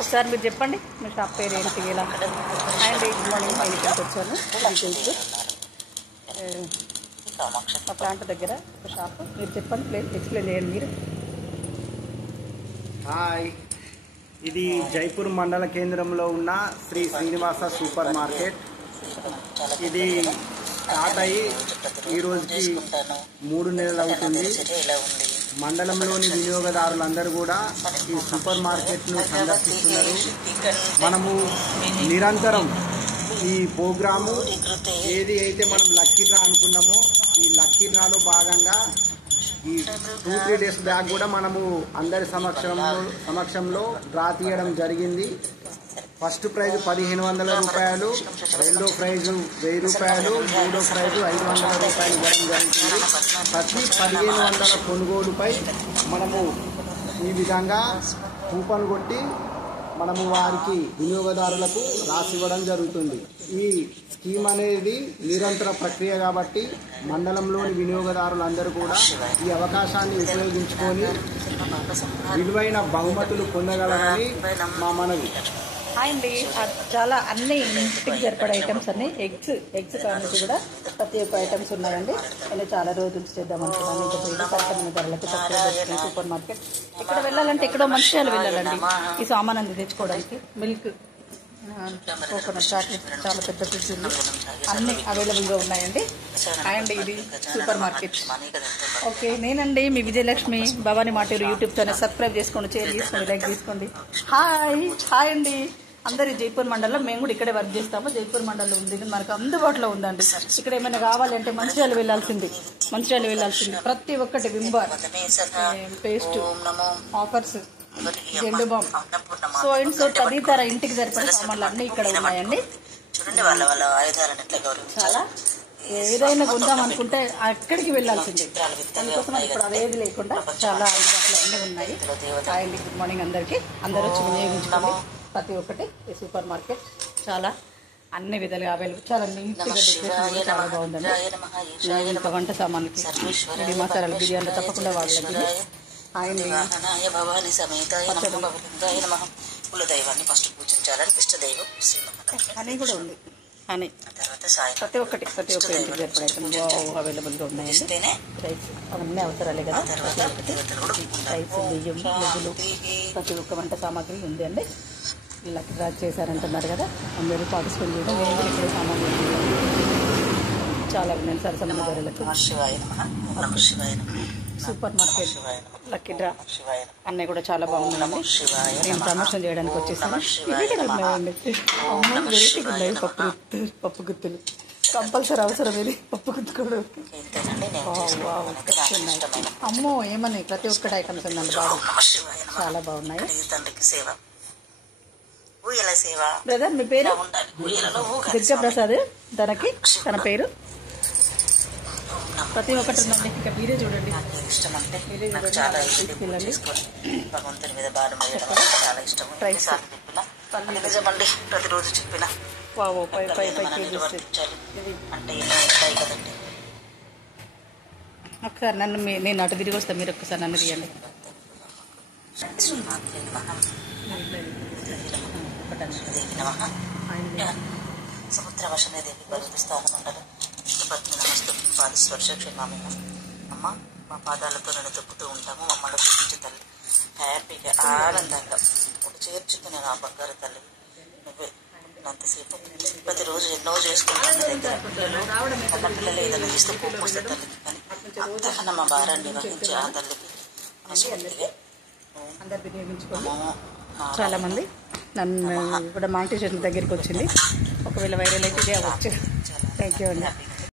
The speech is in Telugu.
ఒకసారి మీరు చెప్పండి మీ షాప్ పేరు ఏంటి ఎలా అండ్ గుడ్ మార్నింగ్ నేను ఇక్కడికి వచ్చాను మా ప్లాంట్ దగ్గర ఒక షాప్ మీరు చెప్పండి ప్లేస్ ఎక్స్ప్లెయిన్ చేయండి మీరు. హాయ్, ఇది జైపూర్ మండల కేంద్రంలో ఉన్న శ్రీ శ్రీనివాస సూపర్ మార్కెట్. ఇది స్టార్ట్ అయ్యి ఈ రోజుకి 3 నెలలు అవుతుంది. మండలంలోని వినియోగదారులందరూ కూడా ఈ సూపర్ మార్కెట్ను సందర్శిస్తున్నారు. మనము నిరంతరం ఈ ప్రోగ్రాము ఏది అయితే మనం లక్కీ డ్రా అనుకున్నామో ఈ లక్కీ డ్రాలో భాగంగా ఈ 2-3 డేస్ బ్యాక్ కూడా మనము అందరి సమక్షంలో డ్రా తీయడం జరిగింది. ఫస్ట్ ప్రైజ్ 1500 రూపాయలు, రెండో ప్రైజు 1000 రూపాయలు, మూడో ప్రైజు 500 రూపాయలు ఇవ్వడం జరుగుతుంది. ప్రతి 1500 కొనుగోలుపై మనము ఈ విధంగా కూపన్ కొట్టి మనము వారికి వినియోగదారులకు రాసివ్వడం జరుగుతుంది. ఈ స్కీమ్ అనేది నిరంతర ప్రక్రియ కాబట్టి మండలంలోని వినియోగదారులందరూ కూడా ఈ అవకాశాన్ని ఉపయోగించుకొని విలువైన బహుమతులు పొందగలరని మా మనవి. అండి చాలా అన్ని ఇంటికి సరిపడే ఐటమ్స్ అన్ని ఎగ్స్ కానిది కూడా ప్రతి ఒక్క ఐటమ్స్ ఉన్నాయండి. నేను చాలా రోజుల నుంచి చేద్దాం అనుకున్నాను. ఇంకా కరెక్టమైన ధరలకు తక్కువ సూపర్ మార్కెట్. ఇక్కడ వెళ్ళాలంటే ఎక్కడో మంచిర్యాల వెళ్ళాలండి ఈ సామాన్ అంది తెచ్చుకోవడానికి. మిల్క్, కోకోనట్ చాక్లెట్, చాలా పెద్ద ఫ్రిడ్జ్లు అన్నీ అవైలబుల్గా ఉన్నాయండి. అండ్ ఇది సూపర్ మార్కెట్. ఓకే, నేనండి మీ Vijayalakshmi. Bhavani Maturu YouTube channel subscribe చేసుకోండి, షేర్ చేసుకోండి, లైక్ చేసుకోండి. హాయ్ అండి అందరి జైపూర్ మండలంలో మేము కూడా ఇక్కడే వర్క్ చేస్తాము. జైపూర్ మండలంలో ఉంది, మనకు అందుబాటులో ఉందండి. ఇక్కడ ఏమైనా కావాలంటే మంచిర్యాల వెళ్ళాల్సింది. ప్రతి ఒక్కటి Vim bar, paste, offers, Zandu balm, so and so తదితర ఇంటికి సరిపడే సామాన్లు అన్నీ ఇక్కడ ఉన్నాయండి. చాలా ఏదైనా కొందాం అనుకుంటే అక్కడికి వెళ్ళాల్సిందే. అందుకోసం ఇప్పుడు అదేది లేకుండా చాలా అందుబాటులో అన్నీ ఉన్నాయి. అండ్ గుడ్ మార్నింగ్ అందరికీ. అందరూ వచ్చి వినియోగించుకోండి. ప్రతి ఒక్కటి ఈ సూపర్ మార్కెట్ చాలా అన్ని విధాలుగా అవైలబుల్. చాలా నీట్గా డెకరేషన్ కూడా చాలా బాగుందండి. ఇంకా వంట సామాన్లకి రెడీ మసాలాలు, బిర్యానీలు తప్పకుండా వాడలేదు. హనీ కూడా ఉంది. హనీ ప్రతి ఒక్కటి ఇంటికి సరిపడే అవైలబుల్గా ఉన్నాయండి. రైస్ అవన్నీ అవసరాలే కదా. రైస్, బియ్యం, నువ్వులు, ప్రతి ఒక్క వంట సామాగ్రి ఉంది అండి. లక్కీ డ్రా చేశారంటున్నారు కదా, అందరూ పార్టిసిపేట్ చేయడం. నేను కూడా ఇక్కడ సామాన్లు చాలా ఉన్నాయి సరసమైన ధరలకు. సూపర్ మార్కెట్ లక్కీ డ్రా అన్నీ కూడా చాలా బాగున్నాయండి. నేను ప్రమోషన్ చేయడానికి వచ్చేసాను. ఇవి ఉన్నాయండి. వెరైటీగా ఉన్నాయి. పప్పు గుత్తులు కంపల్సరీ అవసరం. ఇది పప్పు గుత్తు కూడా అమ్మో ఏమని ప్రతి ఒక్కటి ఐటమ్స్ ఉందండి. బాగా చాలా బాగున్నాయి. బ్రదర్ మీ పేరు? దుర్గా ప్రసాద్. తన పేరు ప్రతి ఒక్కటి ఉందండి. ఇంకా మీరే చూడండి. ప్రతిరోజు చెప్పిన ఒకసారి నేను అటు తిరిగి వస్తాను, మీరు ఒక్కసారి నన్ను తీయండి. సముద్రవశమే దేవి స్థానమండలం నమస్తు పాదస్పర్శ క్షమామేయం. అమ్మ మా పాదాలతో నన్ను తొక్కుతూ ఉంటాము. మమ్మల్ని చూపించే తల్లి హ్యాపీగా ఆనందంగా ఒక చేర్చుకునే నా బంగారు తల్లి నువ్వే. అంతసేపు ప్రతిరోజు ఎన్నో చేసుకుంటాను దగ్గర అన్న పిల్లలు ఏదైనా చేస్తే పోస్తే తల్లికి, కానీ అంతకన్నా మా భారాన్ని వహించి ఆ తల్లికి మనస్ఫూర్తిగా అందరు వినియోగించుకోండి. చాలా మంది నన్ను కూడా మానిటైజేషన్ దగ్గరికి వచ్చింది. ఒకవేళ వైరల్ అయితే వచ్చి థ్యాంక్ యూ అండి.